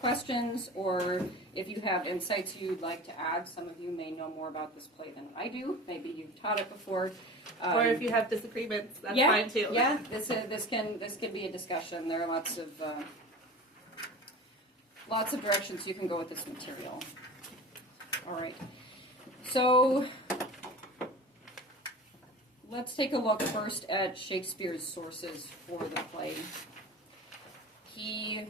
questions, or if you have insights you'd like to add. Some of you may know more about this play than I do. Maybe you've taught it before. Or if you have disagreements, that's fine too. Yeah, this can be a discussion. There are lots of directions you can go with this material. All right. So let's take a look first at Shakespeare's sources for the play. He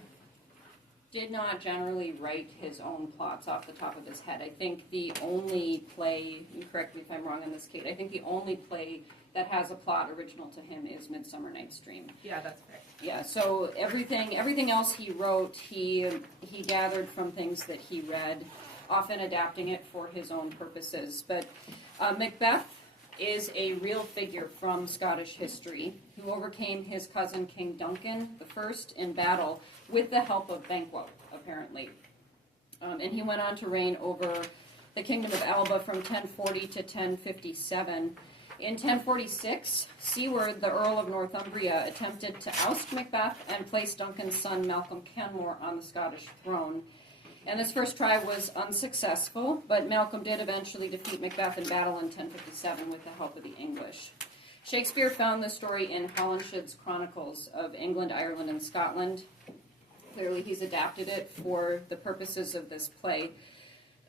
did not generally write his own plots off the top of his head. I think the only play, you correct me if I'm wrong on this, Kate, I think the only play that has a plot original to him is Midsummer Night's Dream. Yeah, that's correct. Yeah, so everything else he wrote, he gathered from things that he read, often adapting it for his own purposes. But Macbeth is a real figure from Scottish history who overcame his cousin King Duncan I in battle with the help of Banquo, apparently. And he went on to reign over the kingdom of Alba from 1040 to 1057. In 1046, Siward, the Earl of Northumbria, attempted to oust Macbeth and place Duncan's son Malcolm Canmore on the Scottish throne. And this first try was unsuccessful, but Malcolm did eventually defeat Macbeth in battle in 1057 with the help of the English. Shakespeare found the story in Holinshed's Chronicles of England, Ireland, and Scotland. Clearly he's adapted it for the purposes of this play,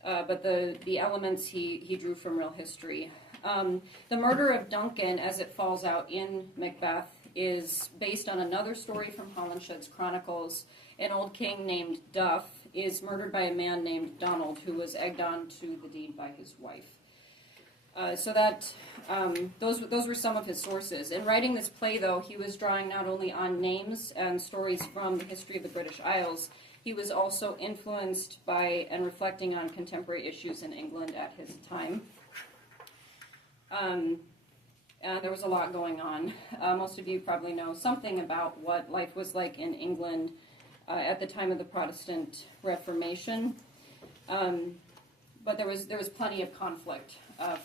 but the elements he drew from real history. The murder of Duncan, as it falls out in Macbeth, is based on another story from Holinshed's Chronicles. An old king named Duff is murdered by a man named Donald, who was egged on to the deed by his wife. Those were some of his sources. In writing this play, though, he was drawing not only on names and stories from the history of the British Isles, he was also influenced by and reflecting on contemporary issues in England at his time. There was a lot going on. Most of you probably know something about what life was like in England at the time of the Protestant Reformation, but there was plenty of conflict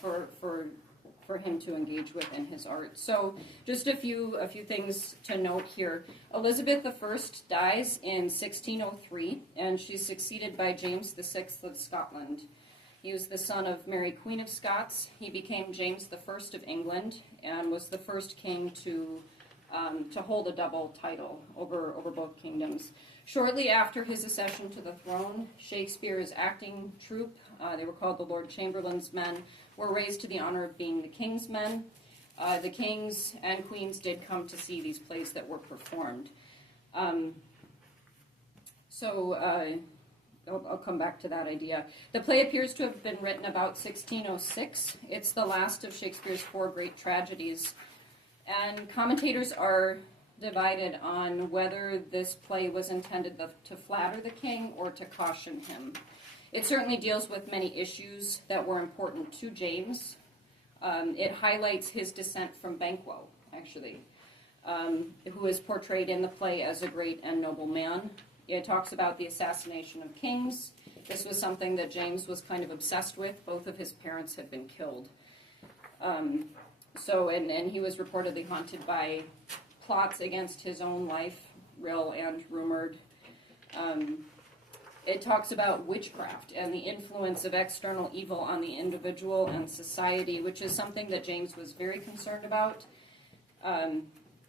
for him to engage with in his art. So, just a few things to note here. Elizabeth I dies in 1603, and she's succeeded by James VI of Scotland. He was the son of Mary, Queen of Scots. He became James I of England and was the first king to hold a double title over both kingdoms. Shortly after his accession to the throne, Shakespeare's acting troupe, they were called the Lord Chamberlain's Men, were raised to the honor of being the King's Men. The kings and queens did come to see these plays that were performed. I'll come back to that idea. The play appears to have been written about 1606. It's the last of Shakespeare's 4 great tragedies. And commentators are divided on whether this play was intended to flatter the king or to caution him. It certainly deals with many issues that were important to James. It highlights his descent from Banquo, actually, who is portrayed in the play as a great and noble man. It talks about the assassination of kings. This was something that James was kind of obsessed with. Both of his parents had been killed. And he was reportedly haunted by plots against his own life, real and rumored. It talks about witchcraft and the influence of external evil on the individual and society, which is something that James was very concerned about.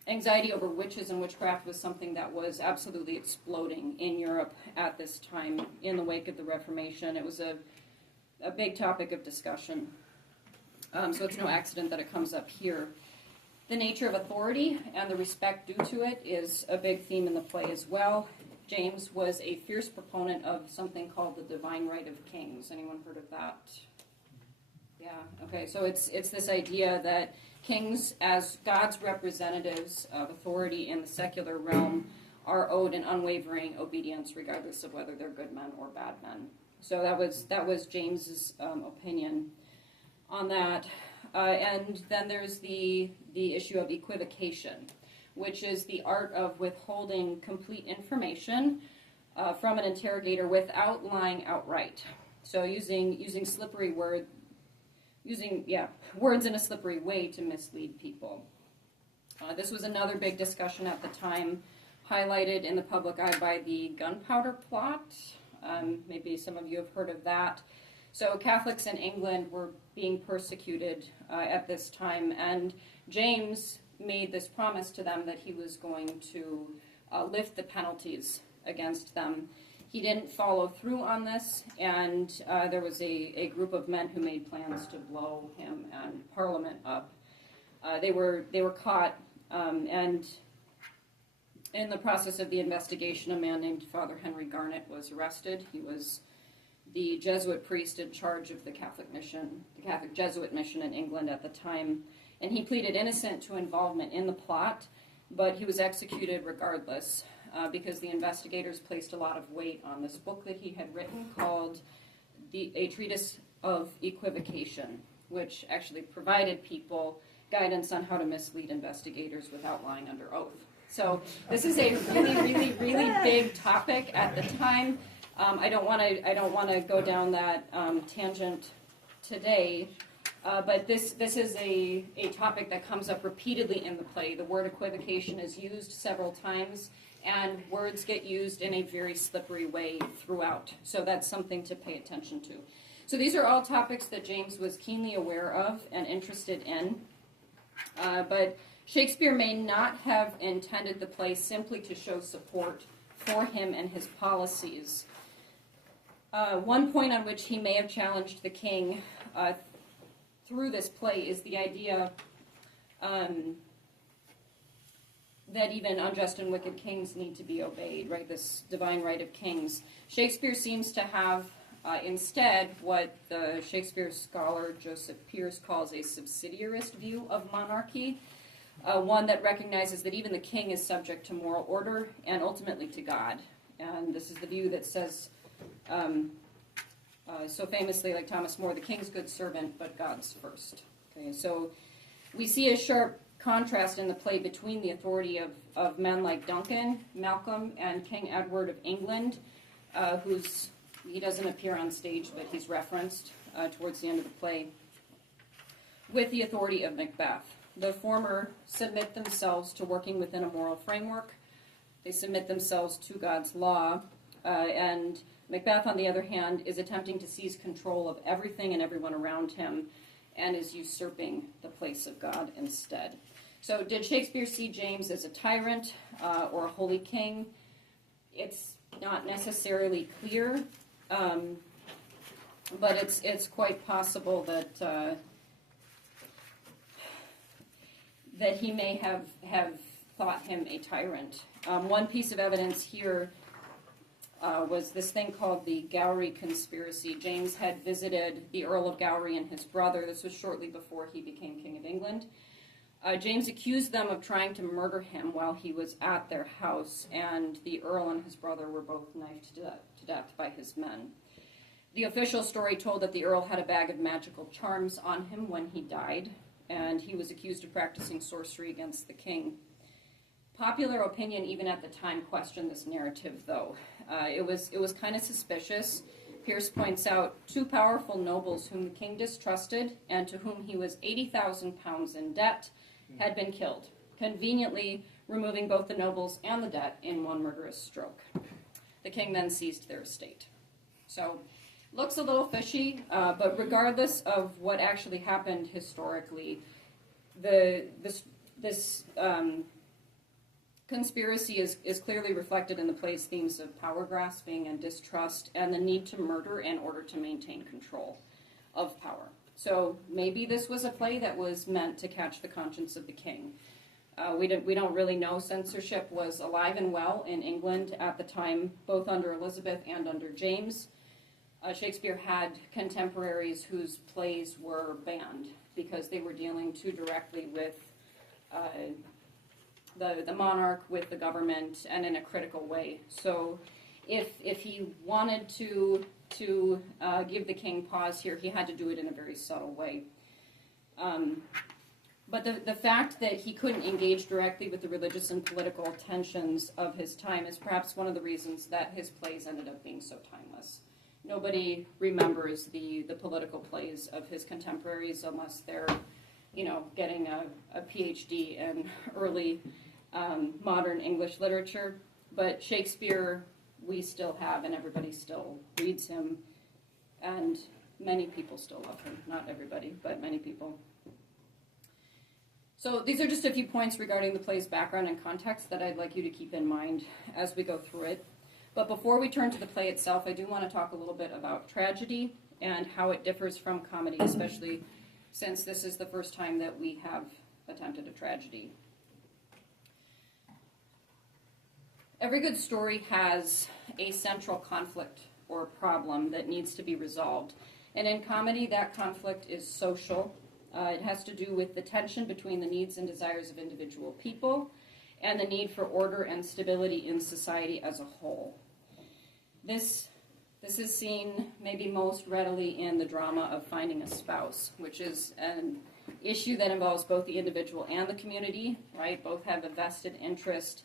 Anxiety over witches and witchcraft was something that was absolutely exploding in Europe at this time in the wake of the Reformation. It was a big topic of discussion. So it's no accident that it comes up here. The nature of authority and the respect due to it is a big theme in the play as well. James was a fierce proponent of something called the divine right of kings. Anyone heard of that? Yeah, okay, so it's this idea that kings, as God's representatives of authority in the secular realm, are owed an unwavering obedience regardless of whether they're good men or bad men. So that was James's opinion on that. And then there's the issue of equivocation, which is the art of withholding complete information from an interrogator without lying outright. So using slippery words in a slippery way to mislead people. This was another big discussion at the time. highlighted in the public eye by the gunpowder plot. Maybe some of you have heard of that. So Catholics in England were being persecuted at this time, and James made this promise to them that he was going to lift the penalties against them. He didn't follow through on this, and there was a group of men who made plans to blow him and Parliament up. They were caught, and in the process of the investigation, a man named Father Henry Garnet was arrested. He was the Jesuit priest in charge of the Catholic Jesuit mission in England at the time, and he pleaded innocent to involvement in the plot, but he was executed regardless because the investigators placed a lot of weight on this book that he had written called A Treatise of Equivocation, which actually provided people guidance on how to mislead investigators without lying under oath. So this is a really big topic at the time. I don't want to go down that tangent today, but this is a topic that comes up repeatedly in the play. The word equivocation is used several times, and words get used in a very slippery way throughout. So that's something to pay attention to. So these are all topics that James was keenly aware of and interested in, but Shakespeare may not have intended the play simply to show support for him and his policies. One point on which he may have challenged the king through this play is the idea that even unjust and wicked kings need to be obeyed, right? This divine right of kings. Shakespeare seems to have instead what the Shakespeare scholar Joseph Pearce calls a subsidiarist view of monarchy, one that recognizes that even the king is subject to moral order and ultimately to God. And this is the view that says, so famously, like Thomas More, the king's good servant, but God's first. Okay, so we see a sharp contrast in the play between the authority of men like Duncan, Malcolm, and King Edward of England, he doesn't appear on stage, but he's referenced towards the end of the play, with the authority of Macbeth. The former submit themselves to working within a moral framework. They submit themselves to God's law, and Macbeth, on the other hand, is attempting to seize control of everything and everyone around him and is usurping the place of God instead. So did Shakespeare see James as a tyrant or a holy king? It's not necessarily clear, but it's quite possible that that he may have thought him a tyrant. One piece of evidence here was this thing called the Gowrie conspiracy. James had visited the Earl of Gowrie and his brother. This was shortly before he became King of England. James accused them of trying to murder him while he was at their house, and the Earl and his brother were both knifed to death by his men. The official story told that the Earl had a bag of magical charms on him when he died, and he was accused of practicing sorcery against the king. Popular opinion, even at the time, questioned this narrative, though. It was kind of suspicious. Pearce points out 2 powerful nobles whom the king distrusted and to whom he was 80,000 pounds in debt had been killed, conveniently removing both the nobles and the debt in one murderous stroke. The king then seized their estate. So, looks a little fishy, but regardless of what actually happened historically, this conspiracy is clearly reflected in the play's themes of power grasping and distrust and the need to murder in order to maintain control of power. So maybe this was a play that was meant to catch the conscience of the king. We don't really know. Censorship was alive and well in England at the time, both under Elizabeth and under James. Shakespeare had contemporaries whose plays were banned because they were dealing too directly with the monarch, with the government, and in a critical way. So if he wanted to give the king pause here, he had to do it in a very subtle way. But the fact that he couldn't engage directly with the religious and political tensions of his time is perhaps one of the reasons that his plays ended up being so timeless. Nobody remembers the political plays of his contemporaries unless they're, getting a PhD in early modern English literature. But Shakespeare, we still have, and everybody still reads him, and many people still love him. Not everybody, but many people. So these are just a few points regarding the play's background and context that I'd like you to keep in mind as we go through it. But before we turn to the play itself, I do want to talk a little bit about tragedy and how it differs from comedy, especially since this is the first time that we have attempted a tragedy. Every good story has a central conflict or problem that needs to be resolved. And in comedy, that conflict is social. It has to do with the tension between the needs and desires of individual people and the need for order and stability in society as a whole. This is seen maybe most readily in the drama of finding a spouse, which is an issue that involves both the individual and the community, right? Both have a vested interest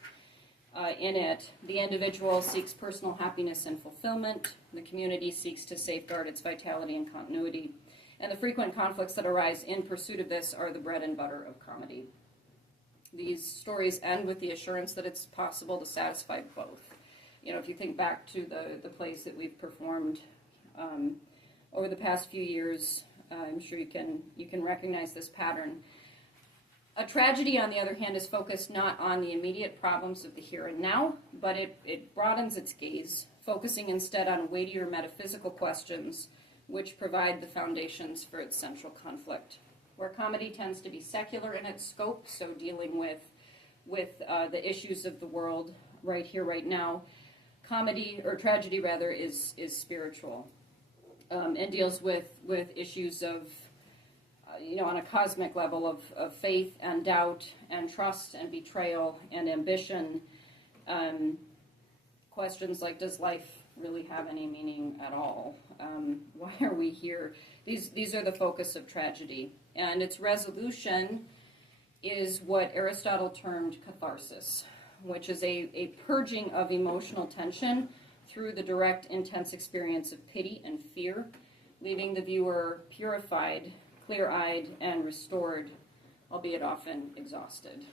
in it. The individual seeks personal happiness and fulfillment. The community seeks to safeguard its vitality and continuity. And the frequent conflicts that arise in pursuit of this are the bread and butter of comedy. These stories end with the assurance that it's possible to satisfy both. You know, if you think back to the plays that we've performed over the past few years, I'm sure you can recognize this pattern. A tragedy, on the other hand, is focused not on the immediate problems of the here and now, but it broadens its gaze, focusing instead on weightier metaphysical questions which provide the foundations for its central conflict. Where comedy tends to be secular in its scope, so dealing with the issues of the world right here, right now, comedy, or tragedy rather, is spiritual and deals with issues of, on a cosmic level of faith and doubt and trust and betrayal and ambition. Questions like, does life really have any meaning at all? Why are we here? These are the focus of tragedy. And its resolution is what Aristotle termed catharsis, which is a purging of emotional tension through the direct, intense experience of pity and fear, leaving the viewer purified, clear-eyed, and restored, albeit often exhausted.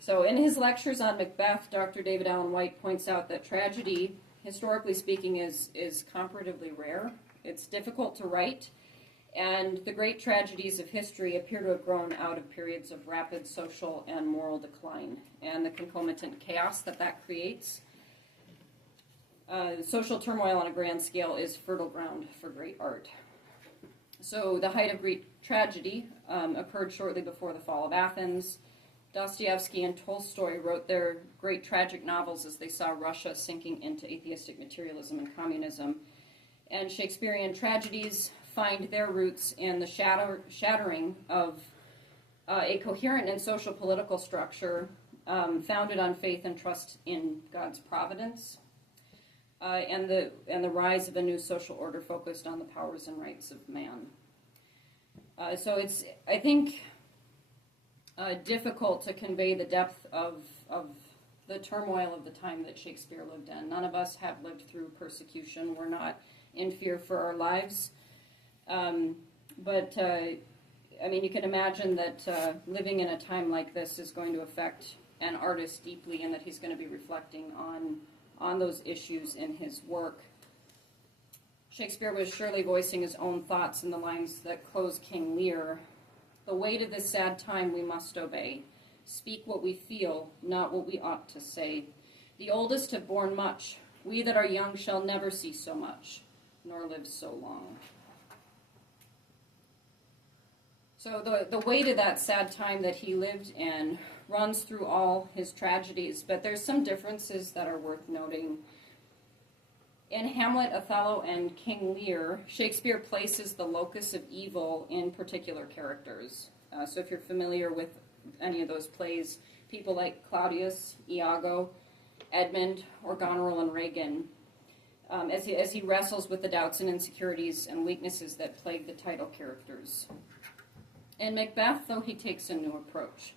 So in his lectures on Macbeth, Dr. David Allen White points out that tragedy, historically speaking, is comparatively rare. It's difficult to write, and the great tragedies of history appear to have grown out of periods of rapid social and moral decline, and the concomitant chaos that creates. Social turmoil on a grand scale is fertile ground for great art. So the height of Greek tragedy occurred shortly before the fall of Athens. Dostoevsky and Tolstoy wrote their great tragic novels as they saw Russia sinking into atheistic materialism and communism. And Shakespearean tragedies find their roots in the shattering of a coherent and social political structure founded on faith and trust in God's providence, and the rise of a new social order focused on the powers and rights of man. So it's, I think, difficult to convey the depth of the turmoil of the time that Shakespeare lived in. None of us have lived through persecution. We're not in fear for our lives. But you can imagine that living in a time like this is going to affect an artist deeply, and that he's going to be reflecting on those issues in his work. Shakespeare was surely voicing his own thoughts in the lines that close King Lear. The weight of this sad time we must obey. Speak what we feel, not what we ought to say. The oldest have borne much. We that are young shall never see so much, nor live so long. So the weight of that sad time that he lived in runs through all his tragedies, but there's some differences that are worth noting. In Hamlet, Othello, and King Lear, Shakespeare places the locus of evil in particular characters. So if you're familiar with any of those plays, people like Claudius, Iago, Edmund, or Goneril and Regan, as he wrestles with the doubts and insecurities and weaknesses that plague the title characters. In Macbeth, though, he takes a new approach.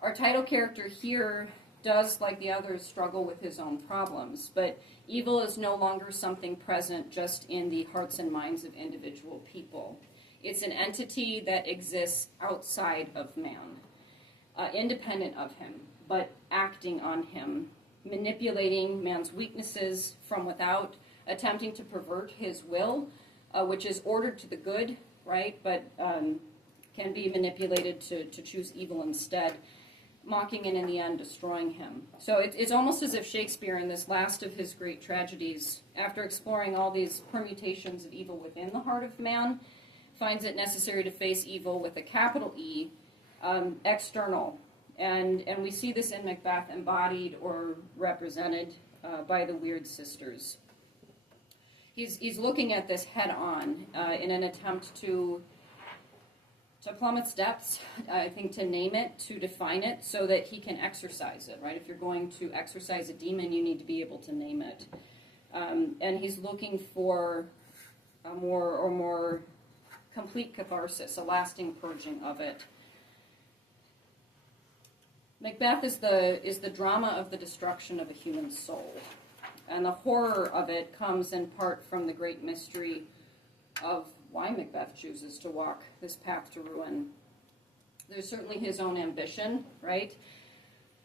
Our title character here does, like the others, struggle with his own problems, but evil is no longer something present just in the hearts and minds of individual people. It's an entity that exists outside of man. independent of him, but acting on him, manipulating man's weaknesses from without, attempting to pervert his will, which is ordered to the good, right, but can be manipulated to choose evil instead, mocking and in the end destroying him. So it's almost as if Shakespeare, in this last of his great tragedies, after exploring all these permutations of evil within the heart of man, finds it necessary to face evil with a capital E, external. And we see this in Macbeth embodied or represented by the Weird Sisters. He's looking at this head on in an attempt to plumb its depths, I think to name it, to define it, so that he can exorcise it, right? If you're going to exorcise a demon, you need to be able to name it. And he's looking for a more complete catharsis, a lasting purging of it. Macbeth is the drama of the destruction of a human soul. And the horror of it comes in part from the great mystery of why Macbeth chooses to walk this path to ruin. There's certainly his own ambition, right?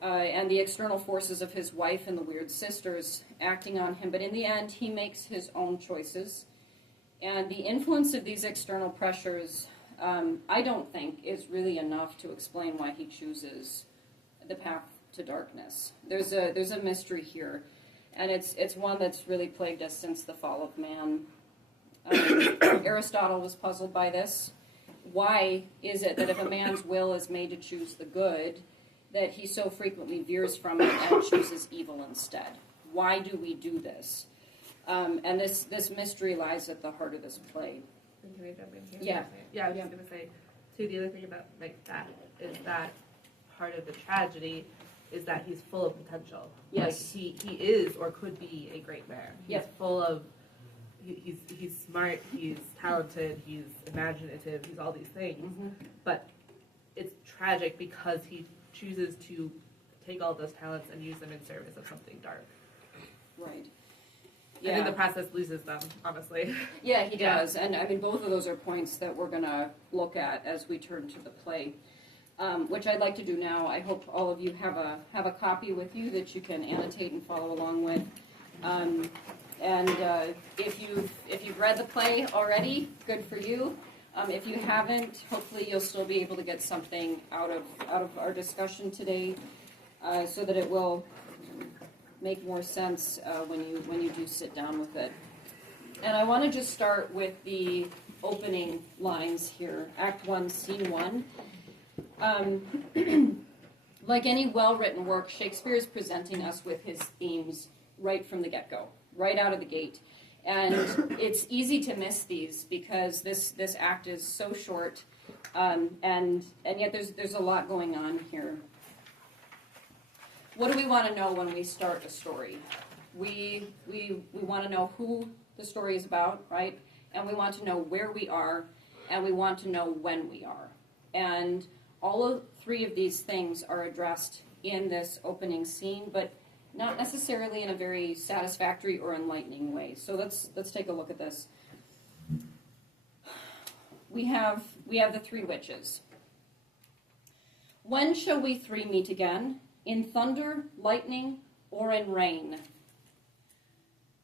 And the external forces of his wife and the Weird Sisters acting on him. But in the end, he makes his own choices. And the influence of these external pressures, I don't think, is really enough to explain why he chooses the path to darkness. There's a mystery here. And it's one that's really plagued us since the fall of man. Aristotle was puzzled by this. Why is it that if a man's will is made to choose the good, that he so frequently veers from it and chooses evil instead? Why do we do this? And this mystery lies at the heart of this play. Can I jump in here? Yeah. Yeah, I was just going to say, too, the other thing about Macbeth is that part of the tragedy is that he's full of potential. Yes. Like, he is or could be a great man. He's full of... He's smart, he's talented, he's imaginative, he's all these things. Mm-hmm. But it's tragic because he chooses to take all those talents and use them in service of something dark. Right. Yeah. And in the process loses them, honestly. Yeah, he does. And I mean, both of those are points that we're going to look at as we turn to the play, which I'd like to do now. I hope all of you have a copy with you that you can annotate and follow along with. And if you've read the play already, good for you. If you haven't, hopefully you'll still be able to get something out of our discussion today, so that it will make more sense when you do sit down with it. And I want to just start with the opening lines here, Act 1, Scene 1. Like any well-written work, Shakespeare is presenting us with his themes right from the get-go. Right out of the gate. And it's easy to miss these because this act is so short, and yet there's a lot going on here. What do we want to know when we start a story? We want to know who the story is about, right? And we want to know where we are, and we want to know when we are. And all of three of these things are addressed in this opening scene, but not necessarily in a very satisfactory or enlightening way. So let's take a look at this. We have the three witches. When shall we three meet again? In thunder, lightning, or in rain?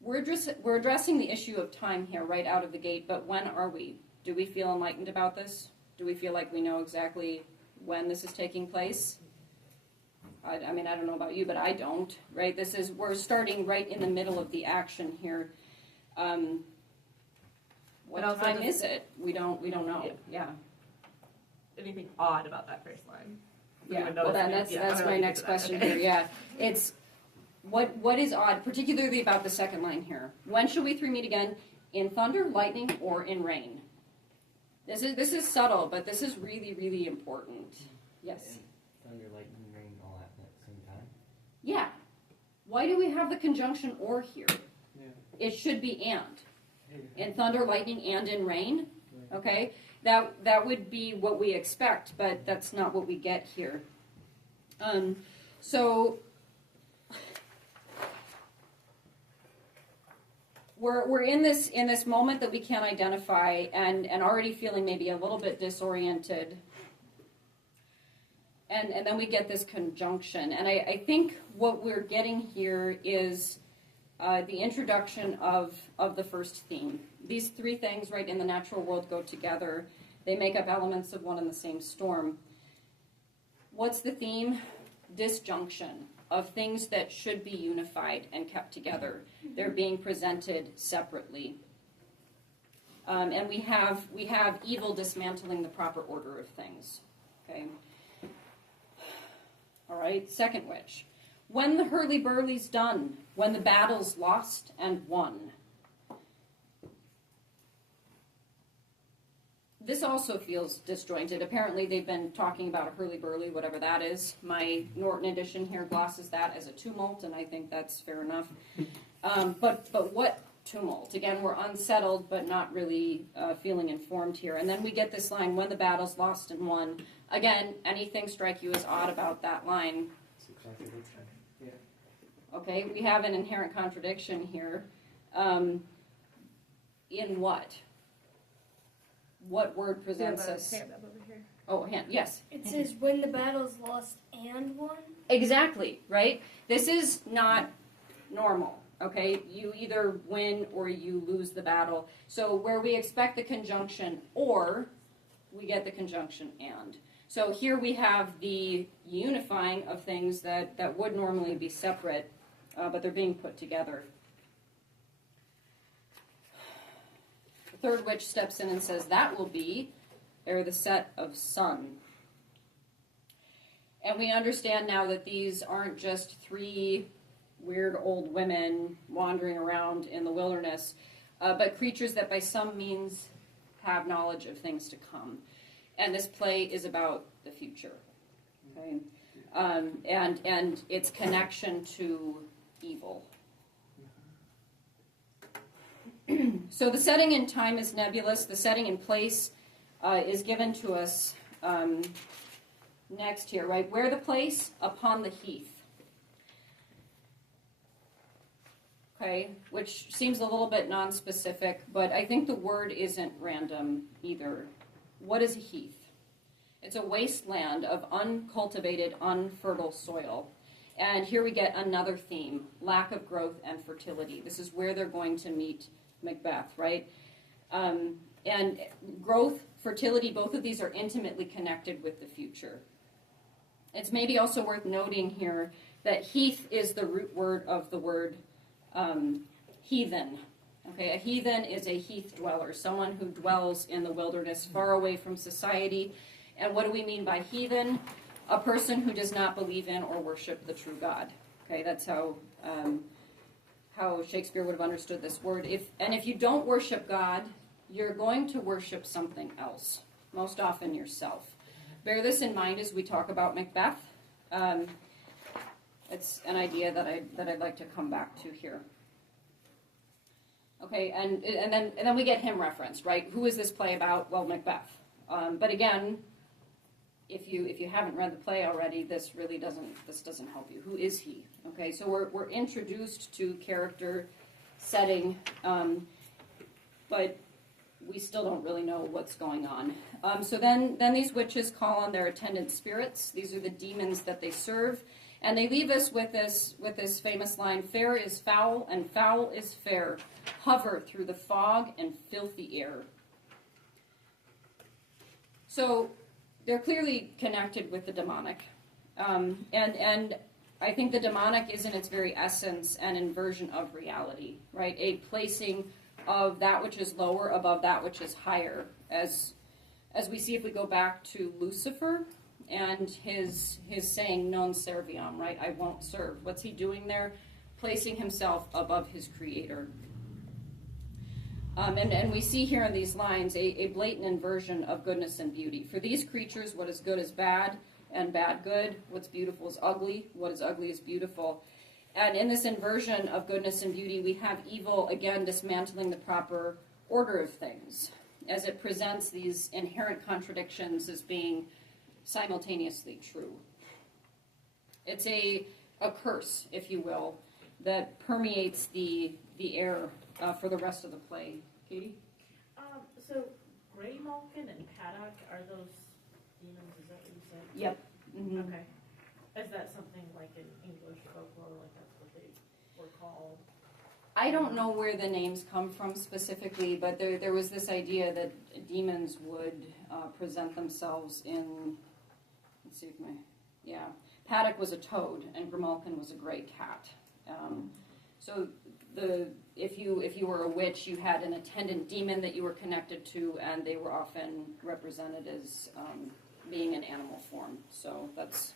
We're addressing the issue of time here right out of the gate, but when are we? Do we feel enlightened about this? Do we feel like we know exactly when this is taking place? I mean, I don't know about you, but I don't, right? We're starting right in the middle of the action here. What time is it? We don't know. Yeah. Anything odd about that first line? Yeah. Well, that's my next question here. Yeah. It's what is odd, particularly about the second line here. When shall we three meet again? In thunder, lightning, or in rain? This is subtle, but this is really, really important. Yes. Thunder, lightning, rain, all at the same time? Yeah. Why do we have the conjunction or here? Yeah. It should be and. In thunder, lightning, and in rain. Okay? That would be what we expect, but that's not what we get here. So we're in this moment that we can't identify and already feeling maybe a little bit disoriented. And then we get this conjunction. And I think what we're getting here is the introduction of the first theme. These three things, right, in the natural world go together. They make up elements of one and the same storm. What's the theme? Disjunction of things that should be unified and kept together. They're being presented separately. And we have evil dismantling the proper order of things. Okay. All right, second witch. When the hurly-burly's done, when the battle's lost and won. This also feels disjointed. Apparently they've been talking about a hurly-burly, whatever that is. My Norton edition here glosses that as a tumult, and I think that's fair enough. But what tumult? Again, we're unsettled, but not really feeling informed here. And then we get this line, when the battle's lost and won. Again, anything strike you as odd about that line? It's exactly what time. Yeah. Okay, we have an inherent contradiction here. In what? What word presents us? Hand up over here. Oh, hand, yes. It says when the battle's lost and won. Exactly, right? This is not normal, okay? You either win or you lose the battle. So where we expect the conjunction or, we get the conjunction and. So here we have the unifying of things that would normally be separate, but they're being put together. The third witch steps in and says, that will be ere the set of sun. And we understand now that these aren't just three weird old women wandering around in the wilderness, but creatures that by some means have knowledge of things to come. And this play is about the future, okay? And its connection to evil. So the setting in time is nebulous. The setting in place is given to us next here, right? Where the place? Upon the heath. Okay, which seems a little bit nonspecific, but I think the word isn't random either. What is a heath? It's a wasteland of uncultivated, unfertile soil. And here we get another theme, lack of growth and fertility. This is where they're going to meet Macbeth, right? And growth, fertility, both of these are intimately connected with the future. It's maybe also worth noting here that heath is the root word of the word heathen. Okay, a heathen is a heath dweller, someone who dwells in the wilderness, far away from society. And what do we mean by heathen? A person who does not believe in or worship the true God. Okay, that's how Shakespeare would have understood this word. If you don't worship God, you're going to worship something else, most often yourself. Bear this in mind as we talk about Macbeth. It's an idea that I'd like to come back to here. Okay, and then we get him referenced, right? Who is this play about? Well, Macbeth. But again, if you haven't read the play already, this doesn't help you. Who is he? Okay, so we're introduced to character, setting, but we still don't really know what's going on. So then these witches call on their attendant spirits. These are the demons that they serve. And they leave us with this famous line, fair is foul and foul is fair. Hover through the fog and filthy air. So they're clearly connected with the demonic. And I think the demonic is in its very essence an inversion of reality, right? A placing of that which is lower above that which is higher. As we see if we go back to Lucifer and his saying, non serviam, right? I won't serve. What's he doing there? Placing himself above his creator. And we see here in these lines a blatant inversion of goodness and beauty. For these creatures, what is good is bad, and bad good. What's beautiful is ugly. What is ugly is beautiful. And in this inversion of goodness and beauty, we have evil, again, dismantling the proper order of things, as it presents these inherent contradictions as being simultaneously true. It's a curse, if you will, that permeates the air for the rest of the play. Katie? So Grey Malkin and Paddock, are those demons? Is that what you said? Yep. Mm-hmm. Okay. Is that something like in English folklore, like that's what they were called? I don't know where the names come from specifically, but there was this idea that demons would present themselves in, let's see if Paddock was a toad and Grimalkin was a gray cat. So if you were a witch, you had an attendant demon that you were connected to, and they were often represented as being in animal form. So that's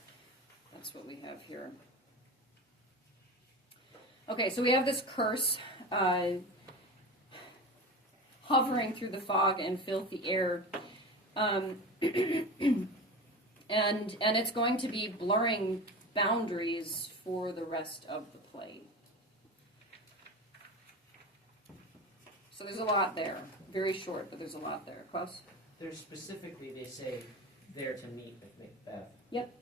what we have here. Okay, so we have this curse hovering through the fog and filthy air, and it's going to be blurring boundaries for the rest of the play. So there's a lot there. Very short, but there's a lot there. Klaus? There's specifically, they say, there to meet with Macbeth. Yep.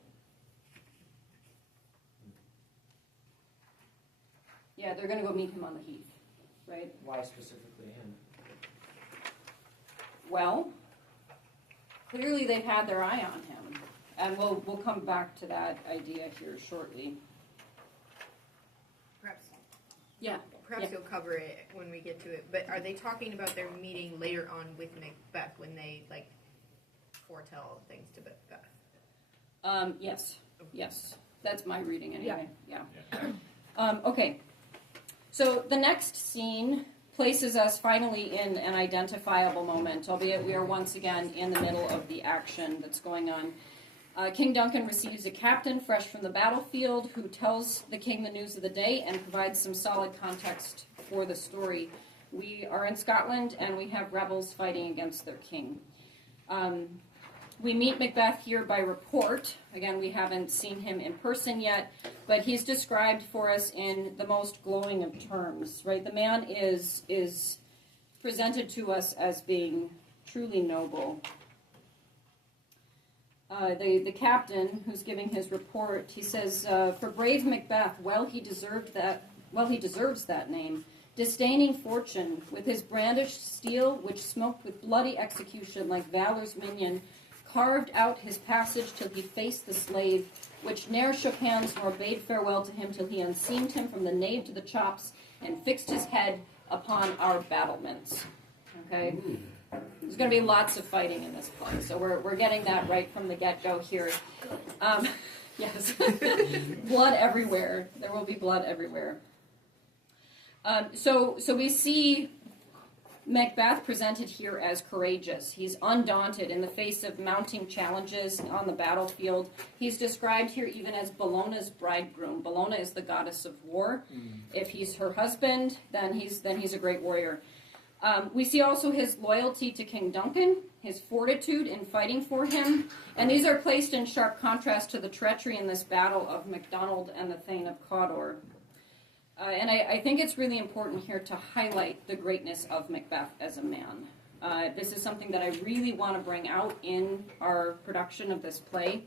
Yeah, they're going to go meet him on the heath, right? Why specifically him? Well, clearly they've had their eye on him, and we'll come back to that idea here shortly. Perhaps Yeah. perhaps you'll cover it when we get to it. But are they talking about their meeting later on with Macbeth when they like foretell things to Macbeth? Yes. Yes. That's my reading anyway. Yeah. Okay. So the next scene places us finally in an identifiable moment, albeit we are once again in the middle of the action that's going on. King Duncan receives a captain fresh from the battlefield who tells the king the news of the day and provides some solid context for the story. We are in Scotland and we have rebels fighting against their king. We meet Macbeth here by report. Again, we haven't seen him in person yet, but he's described for us in the most glowing of terms, right? The man is presented to us as being truly noble. The captain who's giving his report, he says, for brave Macbeth, he deserves that name. Disdaining fortune, with his brandished steel, which smoked with bloody execution like valor's minion, carved out his passage till he faced the slave, which ne'er shook hands nor bade farewell to him till he unseamed him from the nave to the chops and fixed his head upon our battlements. Okay? There's going to be lots of fighting in this play, so we're getting that right from the get-go here. Yes. Blood everywhere. There will be blood everywhere. So we see Macbeth presented here as courageous. He's undaunted in the face of mounting challenges on the battlefield. He's described here even as Bellona's bridegroom. Bellona is the goddess of war. If he's her husband, then he's a great warrior. We see also his loyalty to King Duncan, his fortitude in fighting for him, and these are placed in sharp contrast to the treachery in this battle of MacDonald and the Thane of Cawdor. And I think it's really important here to highlight the greatness of Macbeth as a man. This is something that I really want to bring out in our production of this play.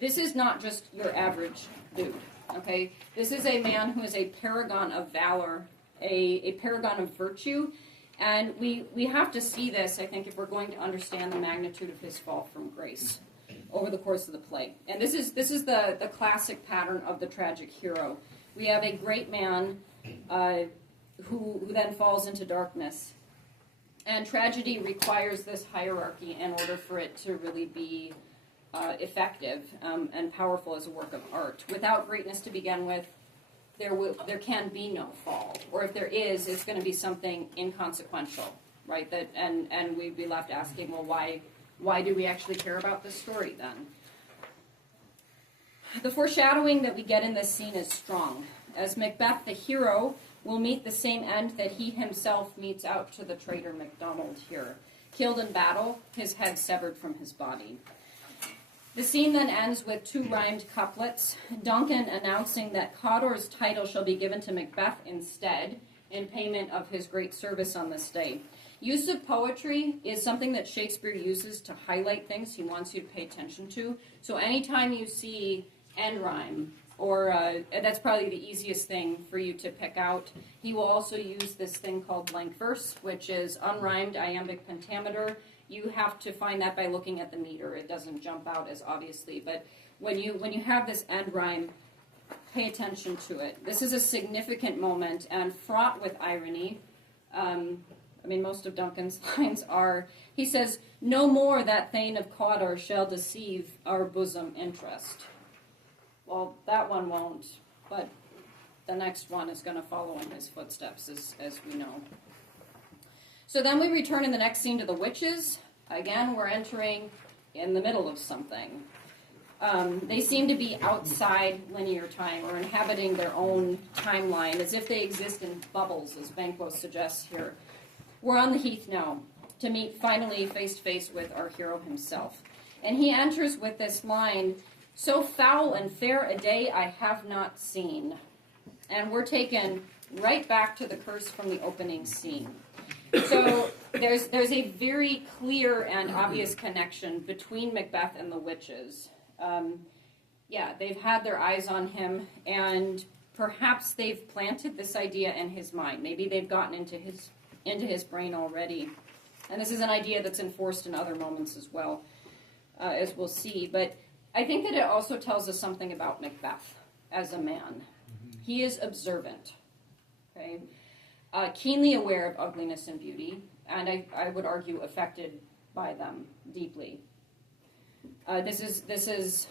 This is not just your average dude, okay? This is a man who is a paragon of valor, a paragon of virtue, and we have to see this, I think, if we're going to understand the magnitude of his fall from grace over the course of the play. And this is the classic pattern of the tragic hero. We have a great man who then falls into darkness. And tragedy requires this hierarchy in order for it to really be effective and powerful as a work of art. Without greatness to begin with, there can be no fall. Or if there is, it's going to be something inconsequential, right? And we'd be left asking, well, why do we actually care about this story then? The foreshadowing that we get in this scene is strong, as Macbeth, the hero, will meet the same end that he himself meets out to the traitor MacDonald here. Killed in battle, his head severed from his body. The scene then ends with two rhymed couplets, Duncan announcing that Cawdor's title shall be given to Macbeth instead, in payment of his great service on this day. Use of poetry is something that Shakespeare uses to highlight things he wants you to pay attention to. So anytime you see end rhyme, or that's probably the easiest thing for you to pick out. He will also use this thing called blank verse, which is unrhymed iambic pentameter. You have to find that by looking at the meter. It doesn't jump out as obviously. But when you have this end rhyme, pay attention to it. This is a significant moment and fraught with irony. Most of Duncan's lines are, he says, "No more that Thane of Cawdor shall deceive our bosom interest." Well, that one won't, but the next one is going to follow in his footsteps, as we know. So then we return in the next scene to the witches. Again, we're entering in the middle of something. They seem to be outside linear time or inhabiting their own timeline, as if they exist in bubbles, as Banquo suggests here. We're on the heath now to meet finally face-to-face with our hero himself. And he enters with this line, "So foul and fair a day I have not seen." And we're taken right back to the curse from the opening scene. So there's a very clear and obvious connection between Macbeth and the witches. They've had their eyes on him, and perhaps they've planted this idea in his mind. Maybe they've gotten into his brain already. And this is an idea that's enforced in other moments as well, as we'll see. But I think that it also tells us something about Macbeth as a man. He is observant, okay? Keenly aware of ugliness and beauty, and I would argue affected by them deeply. This is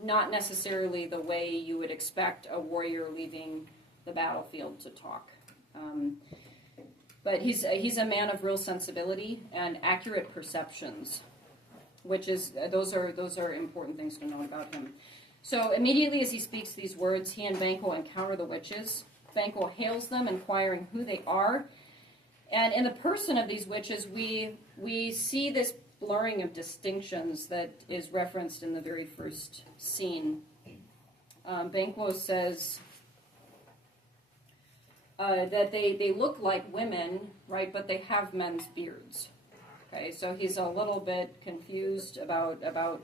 not necessarily the way you would expect a warrior leaving the battlefield to talk. But he's a man of real sensibility and accurate perceptions, which is those are important things to know about him. So immediately as he speaks these words, he and Banquo encounter the witches. Banquo hails them, inquiring who they are. And in the person of these witches, we see this blurring of distinctions that is referenced in the very first scene. Banquo says that they look like women, right, but they have men's beards. Okay, so he's a little bit confused about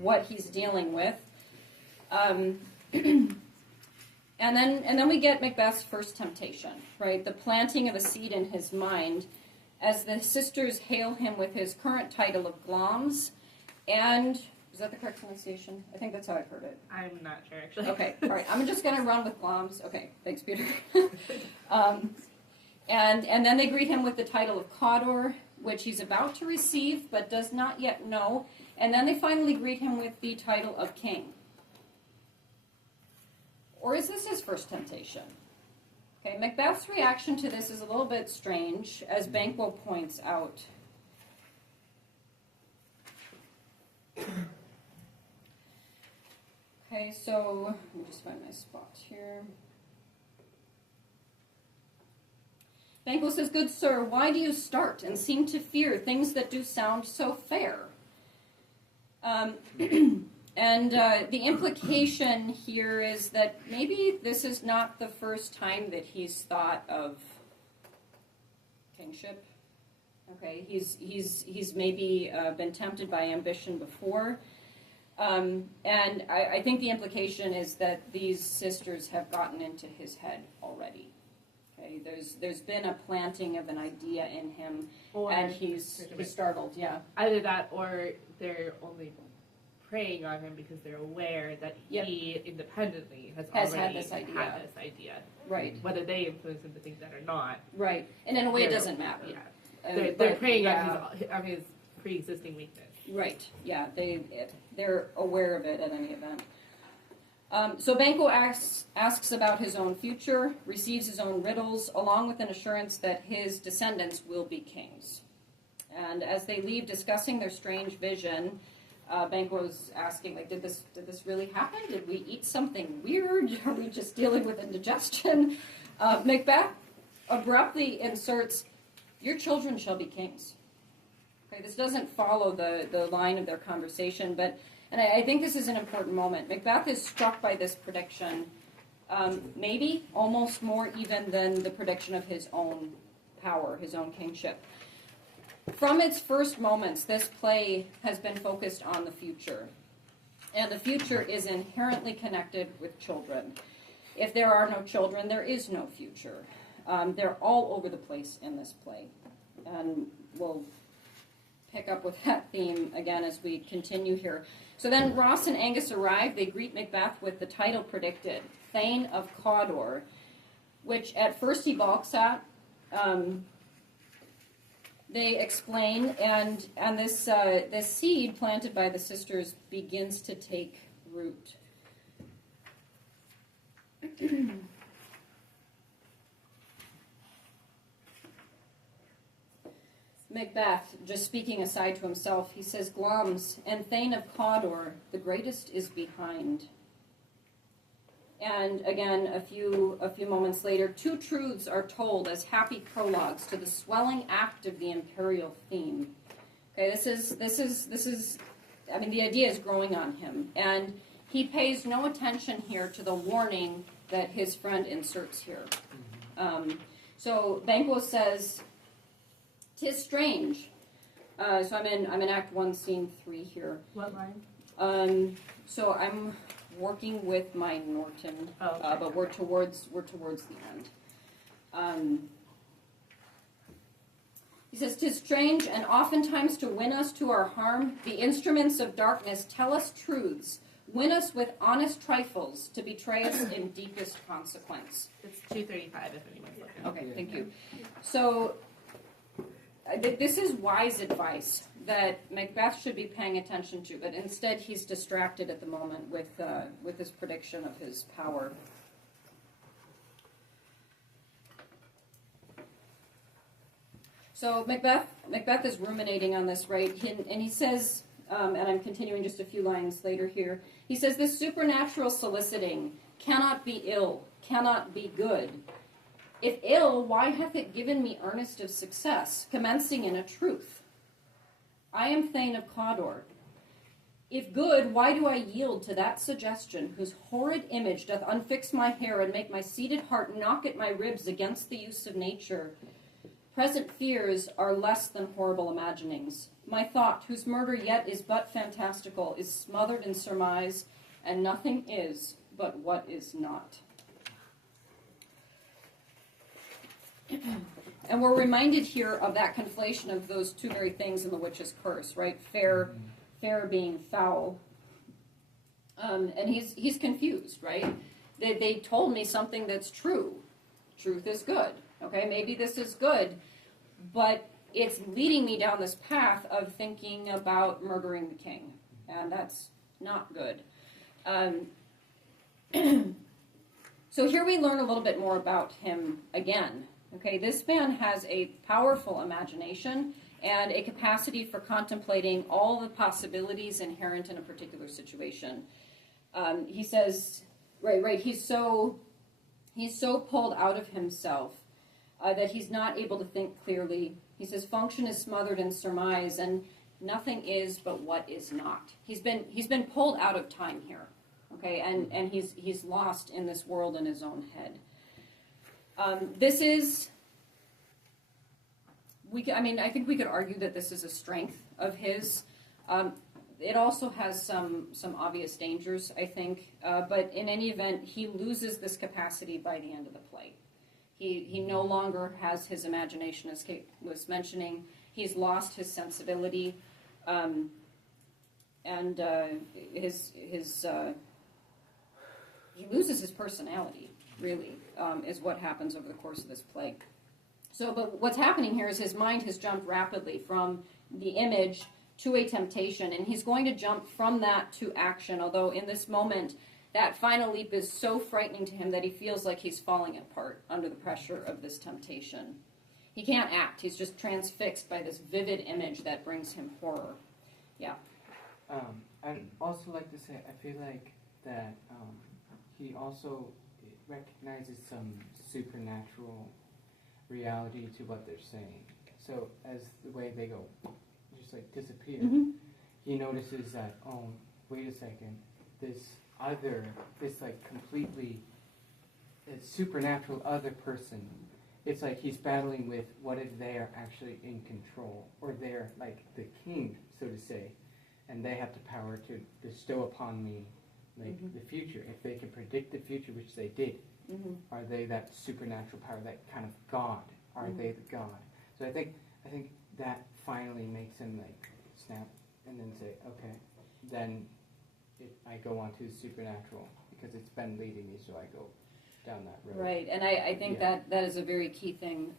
what he's dealing with. And then we get Macbeth's first temptation, right? The planting of a seed in his mind as the sisters hail him with his current title of Gloms. And, is that the correct pronunciation? I think that's how I've heard it. I'm not sure, actually. Okay, all right. I'm just going to run with Gloms. Okay, thanks, Peter. And then they greet him with the title of Cawdor, which he's about to receive but does not yet know. And then they finally greet him with the title of King. Or is this his first temptation? Okay, Macbeth's reaction to this is a little bit strange, as Banquo points out. Okay, so let me just find my spot here. Banquo says, "Good sir, why do you start and seem to fear things that do sound so fair?" And the implication here is that maybe this is not the first time that he's thought of kingship. Okay, he's maybe been tempted by ambition before. And I think the implication is that these sisters have gotten into his head already. Okay, there's been a planting of an idea in him, and he's startled, yeah. Either that or they're only preying on him because they're aware that he independently has already had this idea. Right. Whether they influence him to think that or not. Right. And in a way it doesn't matter. Yeah. They're preying on his pre-existing weakness. Right. Yeah. They're aware of it at any event. So Banquo asks about his own future, receives his own riddles, along with an assurance that his descendants will be kings. And as they leave discussing their strange vision, Banquo's asking, did this really happen? Did we eat something weird? Are we just dealing with indigestion? Macbeth abruptly inserts, "Your children shall be kings." Okay, this doesn't follow the line of their conversation, and I think this is an important moment. Macbeth is struck by this prediction, maybe almost more even than the prediction of his own power, his own kingship. From its first moments, this play has been focused on the future. And the future is inherently connected with children. If there are no children, there is no future. They're all over the place in this play. And we'll pick up with that theme again as we continue here. So then Ross and Angus arrive. They greet Macbeth with the title predicted, Thane of Cawdor, which at first he balks at. They explain, and this seed planted by the sisters begins to take root. Macbeth, just speaking aside to himself, he says, Glums, and Thane of Cawdor, the greatest is behind. And again, a few moments later, two truths are told as happy prologues to the swelling act of the imperial theme. Okay, this is. I mean, the idea is growing on him, and he pays no attention here to the warning that his friend inserts here. So Banquo says, "'Tis strange." So I'm in Act 1, Scene 3 here. What line? So I'm working with my Norton, but we're towards the end. He says, "'Tis strange, and oftentimes to win us to our harm, the instruments of darkness tell us truths, win us with honest trifles, to betray us in deepest consequence." It's 235 if anyone's looking. Okay, thank you. So this is wise advice that Macbeth should be paying attention to, but instead he's distracted at the moment with this prediction of his power. So Macbeth is ruminating on this, right? And he says, and I'm continuing just a few lines later here, he says, "This supernatural soliciting cannot be ill, cannot be good. If ill, why hath it given me earnest of success, commencing in a truth? I am Thane of Cawdor. If good, why do I yield to that suggestion, whose horrid image doth unfix my hair and make my seated heart knock at my ribs against the use of nature? Present fears are less than horrible imaginings. My thought, whose murder yet is but fantastical, is smothered in surmise, and nothing is but what is not." And we're reminded here of that conflation of those two very things in the witch's curse, right? Fair being foul. And he's confused, right? They told me something that's true. Truth is good. Okay, maybe this is good, but it's leading me down this path of thinking about murdering the king, and that's not good. So here we learn a little bit more about him again. Okay, this man has a powerful imagination and a capacity for contemplating all the possibilities inherent in a particular situation. He says, right, he's so pulled out of himself that he's not able to think clearly. He says, "Function is smothered in surmise, and nothing is but what is not." He's been pulled out of time here, okay, and he's lost in this world in his own head. This is, I think we could argue that this is a strength of his. It also has some obvious dangers, I think, but in any event, he loses this capacity by the end of the play. He no longer has his imagination, as Kate was mentioning. He's lost his sensibility, and he loses his personality, really, is what happens over the course of this play. So, but what's happening here is his mind has jumped rapidly from the image to a temptation, and he's going to jump from that to action, although in this moment, that final leap is so frightening to him that he feels like he's falling apart under the pressure of this temptation. He can't act. He's just transfixed by this vivid image that brings him horror. Yeah. I'd also like to say, I feel like that he also recognizes some supernatural reality to what they're saying. So as the way they go, just like disappear, he notices that, oh, wait a second, this like completely supernatural other person, it's like he's battling with what if they are actually in control, or they're like the king, so to say, and they have the power to bestow upon me like the future. If they can predict the future, which they did, are they that supernatural power, that kind of God? Are they the God? So I think I think that finally makes him like snap and then say, okay, then I go on to supernatural because it's been leading me, so I go down that road. Right, and I think Yeah. that is a very key thing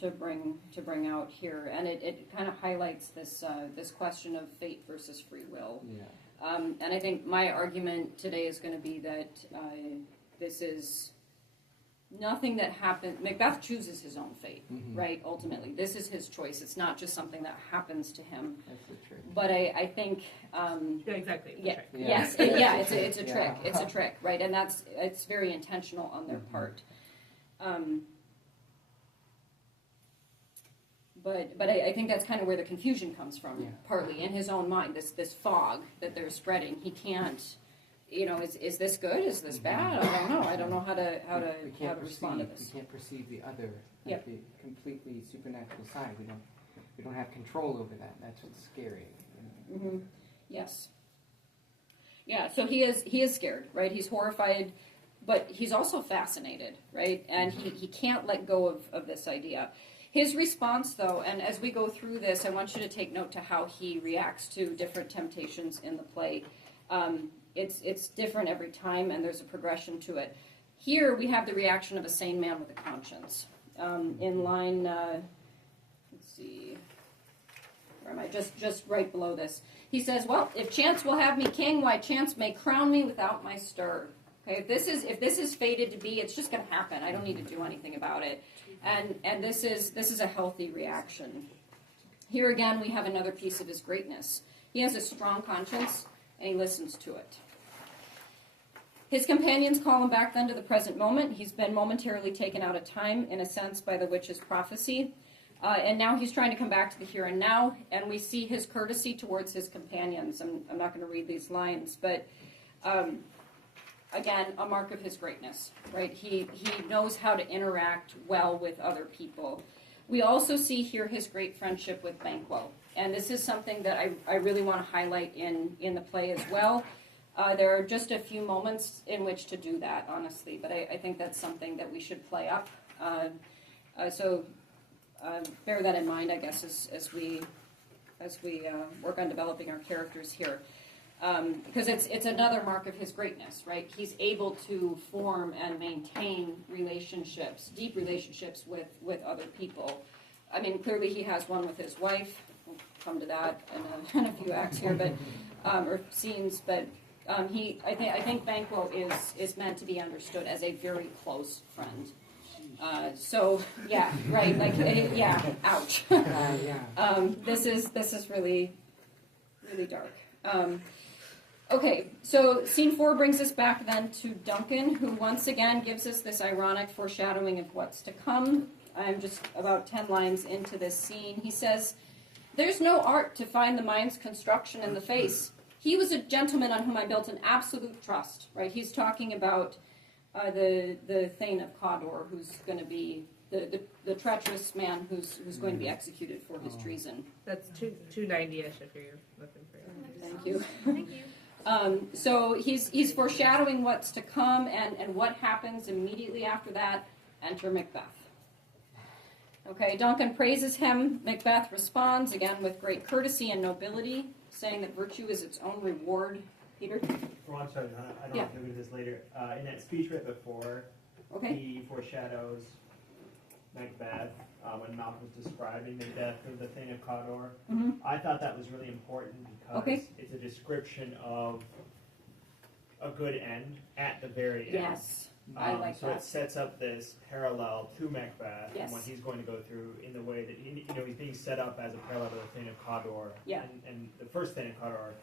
to bring out here, and it kind of highlights this this question of fate versus free will. Yeah. And I think my argument today is going to be that this is nothing that happens. Macbeth chooses his own fate, Mhm. right? Ultimately, this is his choice. It's not just something that happens to him. That's the trick. But I think, Yeah, exactly. It's a yeah, trick. Yeah. yes, it's a trick. Yeah. It's a trick, right? And it's very intentional on their Mhm. part. But I think that's kind of where the confusion comes from, Yeah. partly in his own mind. This fog that they're spreading. He can't. Is this good? Is this bad? I don't know. I don't know how to We can't respond to perceive. this. We can't perceive the other, like Yep. the completely supernatural side. We don't have control over that. That's what's scary. Hmm. Yes. Yeah. So he is scared, right? He's horrified, but he's also fascinated, right? And he can't let go of this idea. His response, though, and as we go through this, I want you to take note to how he reacts to different temptations in the play. It's different every time, and there's a progression to it. Here we have the reaction of a sane man with a conscience. In line, let's see, where am I? Just right below this. He says, "Well, if chance will have me king, why chance may crown me without my stir." Okay, if this is fated to be, it's just going to happen. I don't need to do anything about it. And this is a healthy reaction. Here again, we have another piece of his greatness. He has a strong conscience, and he listens to it. His companions call him back then to the present moment. He's been momentarily taken out of time, in a sense, by the witch's prophecy. And now he's trying to come back to the here and now, and we see his courtesy towards his companions. I'm not going to read these lines, but again, a mark of his greatness, right? He knows how to interact well with other people. We also see here his great friendship with Banquo, and this is something that I really want to highlight in the play as well. There are just a few moments in which to do that, honestly, but I think that's something that we should play up. So bear that in mind, I guess, as we work on developing our characters here. Because it's another mark of his greatness, right? He's able to form and maintain relationships, deep relationships with other people. I mean, clearly he has one with his wife. We'll come to that in a few acts here, but or scenes. But I think Banquo is meant to be understood as a very close friend. So yeah, right, like yeah, ouch. Yeah. This is really dark. Okay, so scene 4 brings us back then to Duncan, who once again gives us this ironic foreshadowing of what's to come. I'm just about 10 lines into this scene. He says, "There's no art to find the mind's construction in the face. He was a gentleman on whom I built an absolute trust." Right? He's talking about the Thane of Cawdor, who's going to be the treacherous man who's going to be executed for his treason. That's 290-ish if you're looking for it. Thank you. Thank you. So he's foreshadowing what's to come, and what happens immediately after that. Enter Macbeth. Okay, Duncan praises him. Macbeth responds, again with great courtesy and nobility, saying that virtue is its own reward. Peter? Oh, I'm sorry, Johanna. I don't Yeah. know if you'll do this later. In that speech right before, Okay. he foreshadows Macbeth when Malcolm's describing the death of the Thane of Cawdor. Mm-hmm. I thought that was really important because Okay. it's a description of a good end at the very end. Yes, I like so that. it sets up this parallel to Macbeth Yes. and what he's going to go through in the way that he's being set up as a parallel to the Thane of Cawdor. Yeah. And the first Thane of Cawdor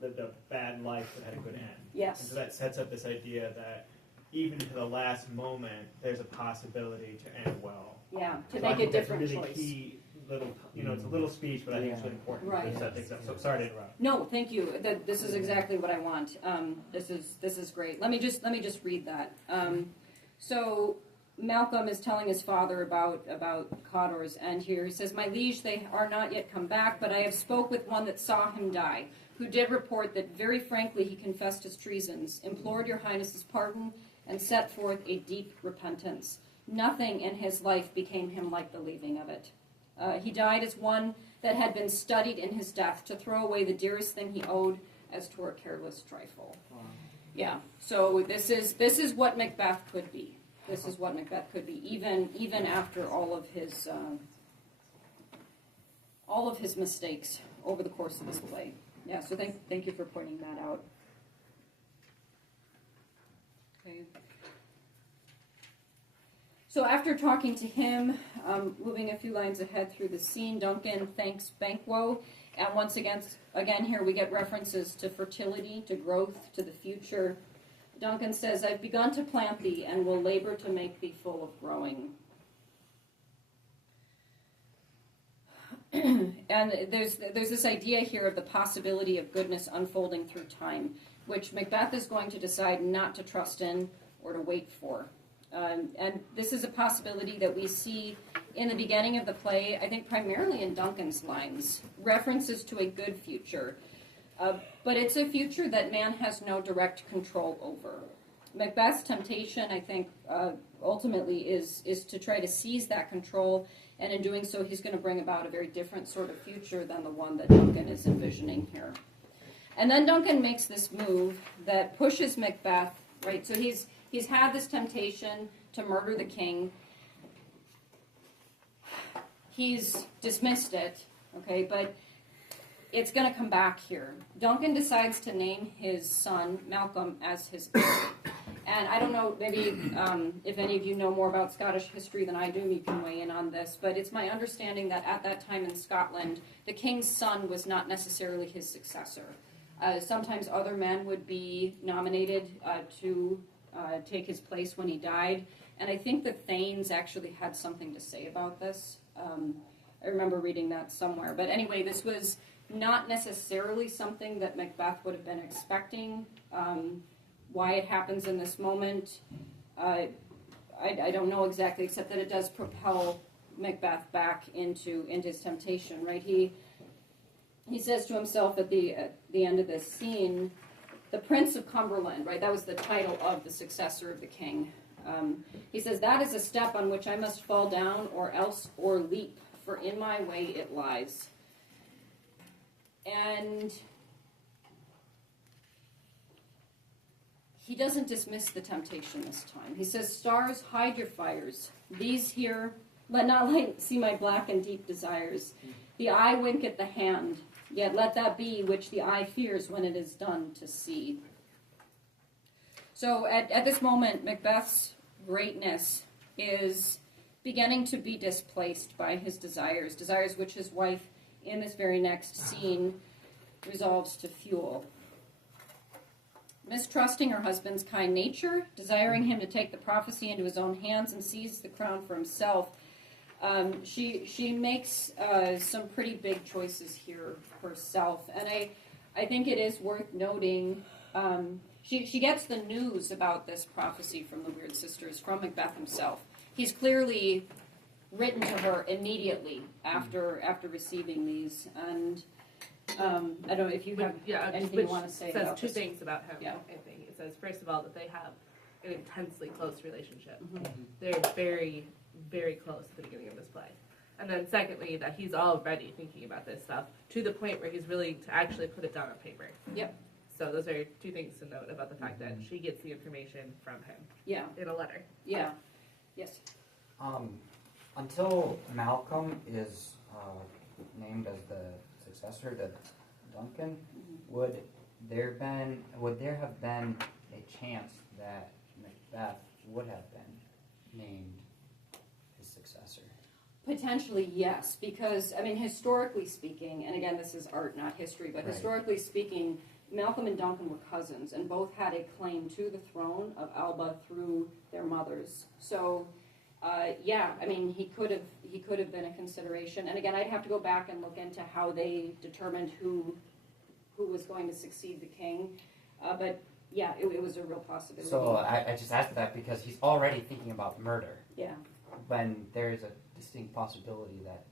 lived a bad life that had a good end. And Yes. so that sets up this idea that even to the last moment, there's a possibility to end well. Yeah, to So I make a think that's different really choice. Key little, it's a little speech, but I think it's really important Right. to set things up. So sorry to interrupt. No, thank you. This is exactly what I want. This is great. Let me just read that. So Malcolm is telling his father about Cawdor's end here. He says, "My liege, they are not yet come back, but I have spoke with one that saw him die, who did report that very frankly he confessed his treasons, implored your highness's pardon, and set forth a deep repentance. Nothing in his life became him like the leaving of it. He died as one that had been studied in his death to throw away the dearest thing he owed as to a careless trifle. Wow. Yeah, so this is what Macbeth could be. This is what Macbeth could be, even after all of his mistakes over the course of this play. Yeah, so thank you for pointing that out. Okay. So after talking to him, moving a few lines ahead through the scene, Duncan thanks Banquo, and once again here we get references to fertility, to growth, to the future. Duncan says, "I've begun to plant thee, and will labor to make thee full of growing." And there's this idea here of the possibility of goodness unfolding through time, which Macbeth is going to decide not to trust in or to wait for. And this is a possibility that we see in the beginning of the play, I think primarily in Duncan's lines, references to a good future. But it's a future that man has no direct control over. Macbeth's temptation, I think, ultimately is to try to seize that control, and in doing so, he's going to bring about a very different sort of future than the one that Duncan is envisioning here. And then Duncan makes this move that pushes Macbeth, right? So he's had this temptation to murder the king. He's dismissed it, okay, but it's going to come back here. Duncan decides to name his son, Malcolm, as his heir. And I don't know, maybe if any of you know more about Scottish history than I do, you can weigh in on this, but it's my understanding that at that time in Scotland, the king's son was not necessarily his successor. Sometimes other men would be nominated to take his place when he died, and I think the Thanes actually had something to say about this. I remember reading that somewhere. But anyway, this was not necessarily something that Macbeth would have been expecting. Why it happens in this moment, I don't know exactly, except that it does propel Macbeth back into his temptation, right? He says to himself at the end of this scene, the Prince of Cumberland, right? That was the title of the successor of the king. He says, "That is a step on which I must fall down or leap, for in my way it lies." And he doesn't dismiss the temptation this time. He says, "Stars, hide your fires. These here, let not light see my black and deep desires. The eye wink at the hand, yet let that be which the eye fears when it is done to see." So at this moment, Macbeth's greatness is beginning to be displaced by his desires which his wife, in this very next scene, resolves to fuel. Mistrusting her husband's kind nature, desiring him to take the prophecy into his own hands and seize the crown for himself, she makes some pretty big choices here herself. And I think it is worth noting, she gets the news about this prophecy from the Weird Sisters, from Macbeth himself. He's clearly written to her immediately after receiving these. And I don't know if you have anything you want to say about this. It says two things about him, Yeah. I think. It says, first of all, that they have an intensely close relationship. Mm-hmm. They're very, very close at the beginning of this play. And then secondly, that he's already thinking about this stuff to the point where he's willing to actually put it down on paper. Yep. So those are two things to note about the fact that she gets the information from him Yeah. in a letter. Yeah. Yes. Until Malcolm is named as the successor to Duncan, would there have been a chance that Macbeth would have been named his successor? Potentially, yes, because, I mean, historically speaking, and again, this is art, not history, but Right. historically speaking, Malcolm and Duncan were cousins, and both had a claim to the throne of Alba through their mothers. So, yeah, I mean, he could have been a consideration. And again, I'd have to go back and look into how they determined who was going to succeed the king. But yeah, it was a real possibility. So I just asked that because he's already thinking about murder. Yeah. When there's a distinct possibility that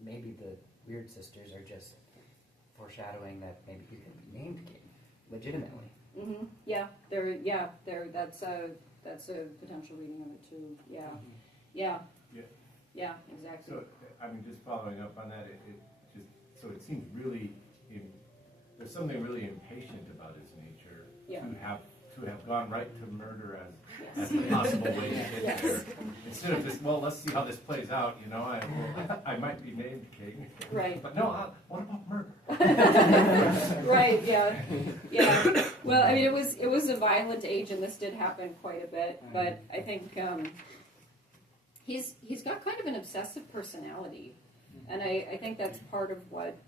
maybe the Weird Sisters are just foreshadowing that maybe he's going to be named king, legitimately. Mm-hmm. Yeah. That's a potential reading of it too. Yeah. Yeah. Yeah, exactly. So, I mean, just following up on that, it seems really, there's something really impatient about his nature Yeah. to have gone right to murder as a possible way to get Yes. there. Instead of just, well, let's see how this plays out, you know, I might be named king. Right. But no, what about murder? Right, yeah. Yeah. Well, I mean, it was a violent age, and this did happen quite a bit, but I think he's got kind of an obsessive personality, and I think that's part of what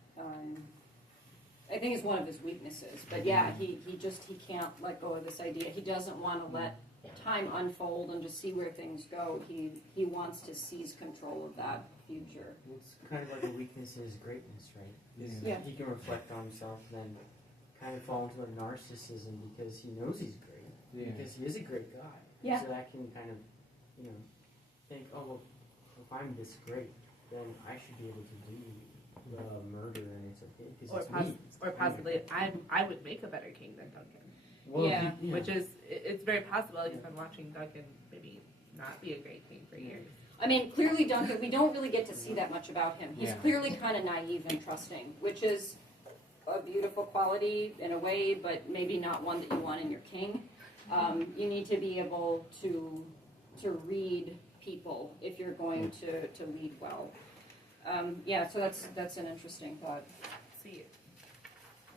I think is one of his weaknesses. But yeah, he can't let go of this idea. He doesn't want to let time unfold and just see where things go. He wants to seize control of that future. It's kind of like a weakness is greatness, right? Yeah. He can reflect on himself, then kind of fall into a narcissism because he knows he's great, because he is a great guy. Yeah. So that can kind of, think, oh, well, if I'm this great, then I should be able to do the murder, and it's okay because it's me. Or possibly, I would make a better king than Duncan. Well, Yeah. Which is, it's very possible he's been watching Duncan maybe not be a great king for years. I mean, clearly Duncan, we don't really get to see that much about him. He's clearly kind of naive and trusting, which is a beautiful quality in a way, but maybe not one that you want in your king. You need to be able to read people if you're going to lead well. So that's an interesting thought. See,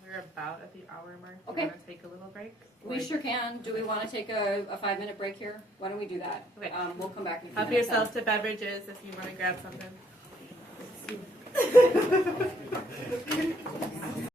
we're about at the hour mark. Do Okay. you want to take a little break? We sure can. Do we want to take a 5-minute break here? Why don't we do that? Okay. We'll come back in a few Help minutes yourself to beverages if you want to grab something.